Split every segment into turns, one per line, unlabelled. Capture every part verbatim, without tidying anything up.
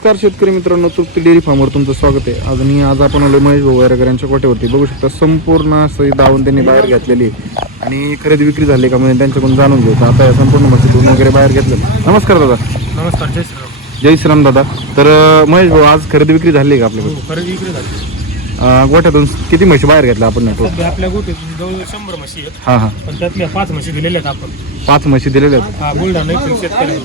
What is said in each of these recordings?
नमस्कार शेतकरी मित्रांनो, तृप्ती डेअरी फार्मवर तुमचं स्वागत आहे. आज आणि आज आपण आलो महेश भाऊ वैरागऱ्यांच्या कोट्यावरती. बघू शकता संपूर्ण असं दावून त्यांनी बाहेर घेतलेली आणि खरेदी विक्री झाली का म्हणजे त्यांच्याकडून जाणून घ्यायचं. आता या संपूर्ण म्हशी धुवून वगैरे बाहेर घेतलं. नमस्कार दादा.
नमस्कार. जय श्रीराम.
जय श्रीराम दादा. तर महेश भाऊ आज खरेदी विक्री झाली का आपल्याकडे?
खरेदी विक्री झाली.
गोठ्यातून किती म्हशी बाहेर घेतल्या आपण?
आपल्या गोठ्यातून जवळ शंभर म्हशी आहेत.
हां हां.
पण त्यातल्या पाच म्हशी दिलेल्या आहेत आपण.
पाच म्हशी दिलेल्या आहेत.
हा बुलढाणा इथून शेतकऱ्यांना.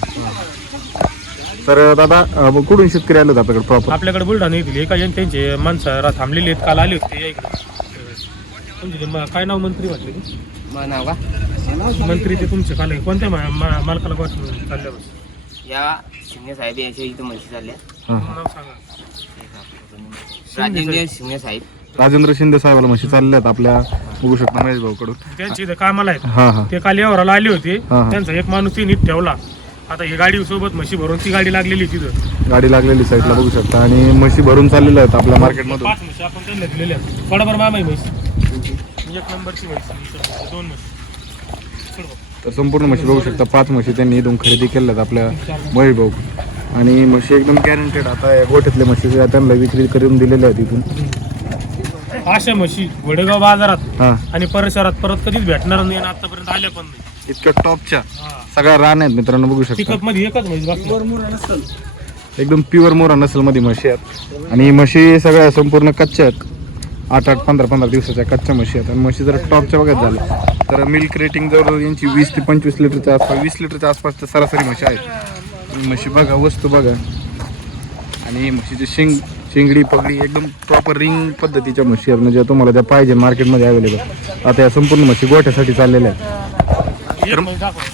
तर दादा कुठून शेतकरी आले होते आपल्याकडे प्रॉपर?
आपल्याकडे बुलढाणा येतील एका जण त्यांचे माणसं थांबलेले आहेत. काल आले होते इकडे. तुमचे म- काय नाव मंत्री म्हटले ते?
नाव का
मंत्री ते तुमचे काल कोणत्या मा- मा- मालकाला गोठ चालल्या बस?
या शिंदे साहेब याच्या इथं म्हशी चालल्या.
हां.
नाव सांगा.
राजेंद्र शिंदे साहेब.
राजेंद्र शिंदे साहेबाला म्हशी चालल्या आहेत आपल्या. बघू शकता महेश भाऊ कडून.
त्यांची इथं कामाला आहेत.
हां हां.
ते काल यावराला आले होते.
हा.
त्यांचा एक माणूस ते नीट ठेवला. आता ही गाडी सोबत म्हशी भरून ती गाडी लागलेली तिथं.
गाडी लागलेली साईडला बघू शकता आणि म्हशी भरून चाललेल्या आहेत आपल्या मार्केटमधून.
पाच म्हशी आपण त्यांना दिलेल्या आहेत. थोडा बरं मामा म्हशी एक नंबरची म्हशी दोन म्हशी.
तर संपूर्ण म्हशी बघू शकता. पाच म्हशी त्यांनी इथून खरेदी केल्यात आपल्या महेश भाऊ आणि म्हशी एकदम गॅरंटेड. आता या गोठ्यातल्या म्हशी त्यांना विक्री करून दिलेल्या आहेत इथून.
अशा म्हशी वडेगाव बाजारात
हां.
आणि परिसरात परत कधीच भेटणार नाही आणि आतापर्यंत आल्या पण नाही.
इतक्या टॉपच्या सगळ्या रान आहेत मित्रांनो. बघू शकता
पिकअप मध्ये एकच म्हशी बाकी.
एकदम प्युअर मोरा नसल मध्ये म्हशी आहेत आणि म्हशी सगळ्या संपूर्ण कच्च्या आहेत. आठ आठ पंधरा पंधरा दिवसाच्या कच्च्या म्हशी आहेत आणि म्हशी जर टॉपच्या बघत झालं तर मिल्क रेटिंग जवळ यांची वीस ते पंचवीस लिटरच्या आसपास वीस लिटरच्या आसपास तर सरासरी म्हशी आहेत. म्हशी बघा, वस्तू बघा आणि म्हशीची शिंग शिंगडी पगडी एकदम प्रॉपर रिंग पद्धतीच्या म्हशी आहेत. म्हणजे तुम्हाला ज्या पाहिजे मार्केटमध्ये अवेलेबल. आता या संपूर्ण म्हशी गोठ्यासाठी चाललेल्या आहेत.
एक म्हैस दाखव.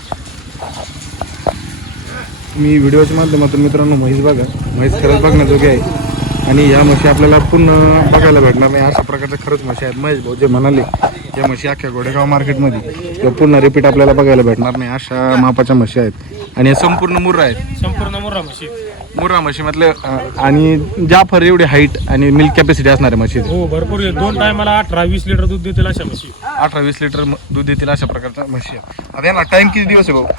मी व्हिडिओच्या माध्यमातून मित्रांनो म्हैस बघा. म्हैस खरंच बघण्याजोगी आहे आणि ह्या म्हशी आपल्याला पुन्हा बघायला भेटणार नाही. अशा प्रकारच्या खरंच म्हशी आहेत. महेश भाऊ जे म्हणाले या म्हशी अख्ख्या गोडेगाव मार्केटमध्ये किंवा पुन्हा रिपीट आपल्याला बघायला भेटणार नाही. अशा मापाच्या म्हशी आहेत आणि संपूर्ण मुर्रा आहेत.
संपूर्ण मुर्रा म्हशी.
मुर्रा म्हशी म्हटले आणि जाफर एवढी हाईट आणि मिल्क कॅपॅसिटी असणाऱ्या म्हशी.
हो भरपूर आहे. दोन टायमाला अठरा वीस लिटर दूध देतील अशा म्हशी.
अठरा वीस लिटर दूध देतील अशा प्रकारच्या म्हशी आहेत. आता यांना टाइम किती दिवस आहे भाऊ?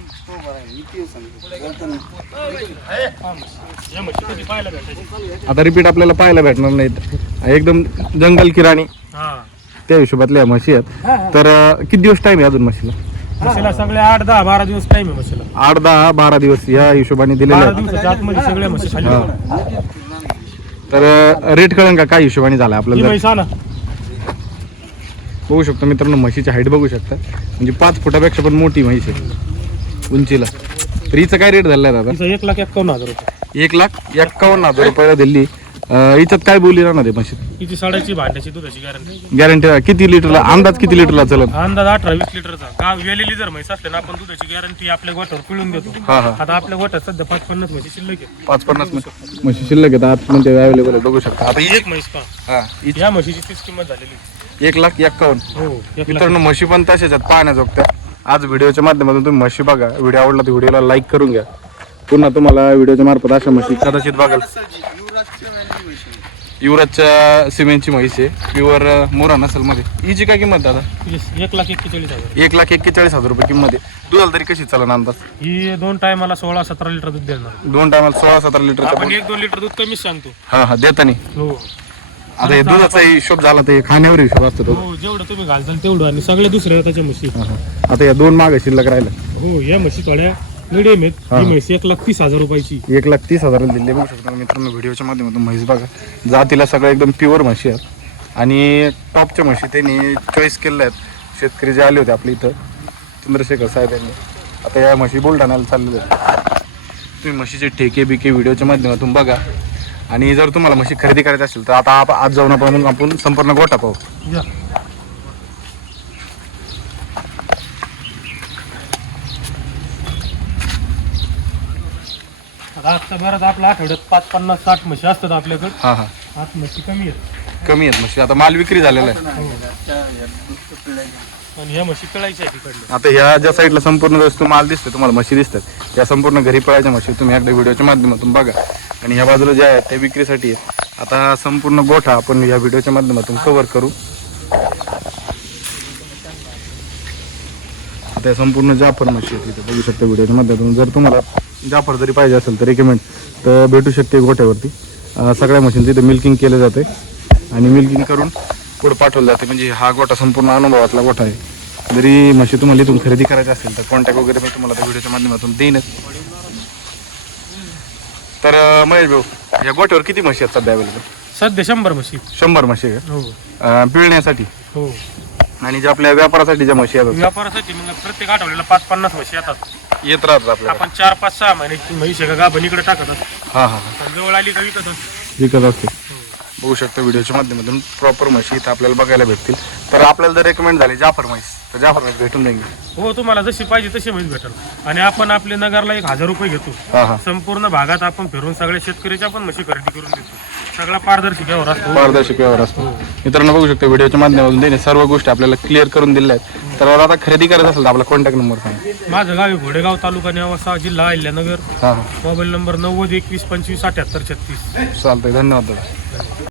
या म्हशी कधी पाहायला भेटायची?
आता रिपीट आपल्याला पाहायला भेटणार नाहीत. एकदम जंगल किराणी
हा.
त्या हिशोबातल्या म्हशी आहेत. तर अं, किती दिवस टाइम आहे अजून म्हशीला?
म्हशीला सगळे आठ दहा बारा दिवस टाइम आहे म्हशीला.
आठ दहा बारा दिवस या हिशोबाने दिलेले
बारा
आहेत.
दिवसाच्या आतमध्ये सगळ्या म्हशी खाली.
तर रेट कळन का काय हिशोबाने झाला
ही
आपल्याला?
म्हैस आणा.
बघू शकता मित्रांनो, म्हशीची हाईट बघू शकता. म्हणजे पाच फुटापेक्षा पण मोठी म्हैस आहे उंचीला. तर हिचं काय रेट झाला दादा?
तिचं एक लाख एक्कावन्न हजार रुपये.
एक लाख एक्कावन्न हजार रुपयाला दिली. अं, हिच्यात काय बोली राहणार आहे म्हशीत?
तिची साडेची भांड्याची दुधाची गॅरंटी.
गॅरंटी किती लिटरला? अंदाज किती लिटरला चलत?
अंदाज अठरा वीस लिटरचा. गाव वेलेली जर म्हैस असले ना आपण दुधाची गॅरंटी आपल्या गोठ्यावर पिळून देतो.
हा हा.
आता आपल्या गोठ्यात सध्या पाच पन्नास म्हशी शिल्लक आहे.
पाच पन्नास म्हशी शिल्लक आहेत आतमध्ये अवेलेबल आहे. बघू शकता. आता
एक म्हैस पहा.
हा हिची
या म्हशीची तीच किंमत झालेली.
एक लाख एक्कावन्न.
हो एक लाख.
मित्रांनो म्हशी पण तशाच आहेत पाहण्याजोगत्या. आज व्हिडिओच्या माध्यमातून तुम्ही म्हशी बघा. व्हिडिओ आवडला तर व्हिडिओला लाईक करून घ्या. पुन्हा तुम्हाला व्हिडिओच्या मार्फत अशा म्हशी कदाचित बघाल. युवराजच्या सिमेंटची म्हैस आहे प्युअर मोरा नसलमध्ये. हिची काय किंमत दादा?
तिची एक लाख एक्केचाळीस हजार.
एक लाख एक्केचाळीस हजार रुपये किंमत आहे. दुधाला तरी कशी चालन अंदाज?
ही दोन टायमाला सोळा सतरा लिटर दूध देणार.
दोन टायमाला सोळा सतरा लिटरचा.
आपण एक दोन लिटर दूध कमीच सांगतो.
हा हा देतानी.
हो
आता हे दुधाचा हिशोब झाला तर हे खाण्यावर हिशोब असतो तो.
हो जेवढं तुम्ही घालताल तेवढं आणि सगळे दुसरे त्याच्या म्हशी.
हा, हा. आता या दोन माग शिल्लक राहिला.
हो या म्हशी थोड्या मिडियम आहेत.
हा.
ही म्हशी एक लाख तीस हजार रुपयाची.
एक लाख तीस हजाराला दिले. बघू शकता मित्रांनो व्हिडिओच्या माध्यमातून म्हैस बघा. जातीला सगळं एकदम प्युअर म्हशी आहेत आणि टॉपच्या म्हशी त्यांनी चॉईस केलेल्या आहेत. शेतकरी जे आले होते आपल्या इथं चंद्रशेखर साहेब यांनी. आता या म्हशी बुलढाण्याला चाललेल्या आहेत. तुम्ही म्हशीचे ठेके बिके व्हिडिओच्या माध्यमातून बघा आणि जर तुम्हाला म्हशी खरेदी करायची असेल तर आता आप- आज जाऊन आपण आपण संपूर्ण गोठा पाहू.
या. आता आजच्या बरं आपल्या आठवड्यात पाच पन्नास साठ म्हशी असतात आपल्याकडे.
हां हां.
आज म्हशी कमी आहेत.
कमी आहेत म्हशी. आता माल विक्री झालेला आहे.
हो. आणि ह्या म्हशी पिळायच्या आहे तिकडल्या.
आता ह्या ज्या साईडला संपूर्ण वस्तू माल दिसते तुम्हाला म्हशी दिसतात या संपूर्ण घरी पळायच्या म्हशी तुम्ही एकदा व्हिडिओच्या माध्यमातून बघा. आणि ह्या बाजूला ज्या आहेत त्या विक्रीसाठी आहेत. आता हा संपूर्ण गोठा आपण या व्हिडिओच्या माध्यमातून कव्हर करू. आता या संपूर्ण जाफर म्हशी आहेत इथे बघू शकता व्हिडिओच्या माध्यमातून. जर तुम्हाला जाफर जरी पाहिजे असेल तर रेकमेंड तर भेटू शकते गोठ्यावरती. अं, सगळ्या म्हशींचं इथं मिल्किंग केलं जाते आणि मिल्किंग करून पुढे पाठवलं जाते. म्हणजे हा गोठा संपूर्ण अनुभवातला गोठा आहे. जरी म्हशी तुम्हाला इथून खरेदी करायची असेल तर कॉन्टॅक्ट वगैरे मी तुम्हाला त्या व्हिडिओच्या माध्यमातून देईनच. तर अं, महेश भाऊ, या गोठ्यावर किती म्हशी आहेत सध्या अवेलेबल?
सध्या शंभर म्हशी.
शंभर म्हशी आहे
हो
का? अं, पिळण्यासाठी
हो.
आणि ज्या आपल्या व्यापारासाठी ज्या म्हशी आहेत
व्यापारासाठी मग प्रत्येक आठवड्याला पाच पन्नास म्हशी येतात.
येत राहतात आपल्याला.
आपण चार पाच सहा महिन्याची म्हैस आहे का गाभण इकडे टाकत असतो.
हां हां हां
जवळ आली का विकत असतो.
विकत असते. बघू शकता व्हिडिओच्या माध्यमातून प्रॉपर म्हशी इथं आपल्याला बघायला भेटतील. तर आपल्याला जर रेकमेंड झाली जाफर म्हैस तर जाफर म्हैस भेटून जाईल.
हो तुम्हाला जशी पाहिजे तशी म्हैस भेटेल. आणि आपण आपल्या नगरला एक हजार रुपये घेतो.
हां हां
संपूर्ण भागात आपण फिरून सगळ्या शेतकऱ्याच्या पण म्हशी खरेदी करून देतो. सगळा पारदर्शी व्यवहार असतो.
पारदर्शक व्यवहार असतो. मित्रांनो बघू शकता व्हिडिओच्या माध्यमातून त्याने सर्व गोष्टी आपल्याला क्लिअर करून दिल्या आहेत. तर आता खरेदी करायचं असेल तर आपला कॉन्टॅक्ट नंबर सांगा.
माझं गाव आहे घोडेगाव, तालुका नेवासा, जिल्हा अहिल्यानगर.
हां हां
मोबाईल नंबर नव्वद एकवीस पंचवीस अठ्याहत्तर छत्तीस.
चालतंय. धन्यवाद दादा.